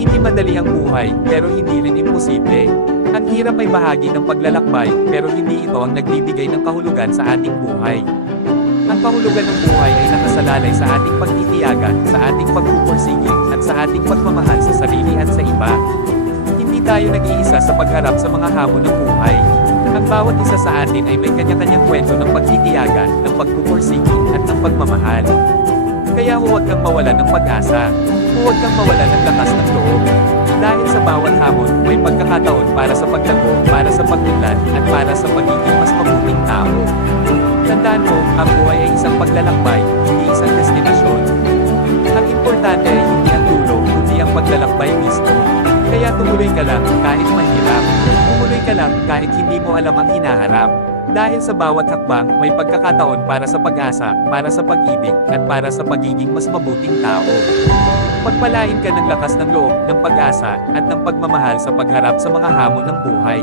Hindi madali ang buhay, pero hindi rin imposible. Ang hirap ay bahagi ng paglalakbay, pero hindi ito ang nagbibigay ng kahulugan sa ating buhay. Ang kahulugan ng buhay ay nakasalalay sa ating pagtitiyaga, sa ating pagpupursige, at sa ating pagmamahal sa sarili at sa iba. Hindi tayo nag-iisa sa pagharap sa mga hamon ng buhay. Ang bawat isa sa atin ay may kanya-kanyang kwento ng pagtitiyaga, ng pagpupursige, at ng pagmamahal. Kaya huwag kang mawalan ng pag-asa. Huwag kang mawalan ng lakas ng loob. Dahil sa bawat hamon, may pagkakataon para sa paglago, para sa pagtunlad, at para sa pagiging mas mabuting tao. Tandaan mo, ang buhay ay isang paglalakbay, hindi isang destinasyon. Ang importante ay hindi ang dulo, kundi ang paglalakbay mismo. Kaya tumuloy ka lang, kahit mahirap. Tumuloy ka lang, kahit hindi mo alam ang hinaharap. Dahil sa bawat hakbang, may pagkakataon para sa pag-asa, para sa pag-ibig, at para sa pagiging mas mabuting tao. Pagpalain ka ng lakas ng loob, ng pag-asa, at ng pagmamahal sa pagharap sa mga hamon ng buhay.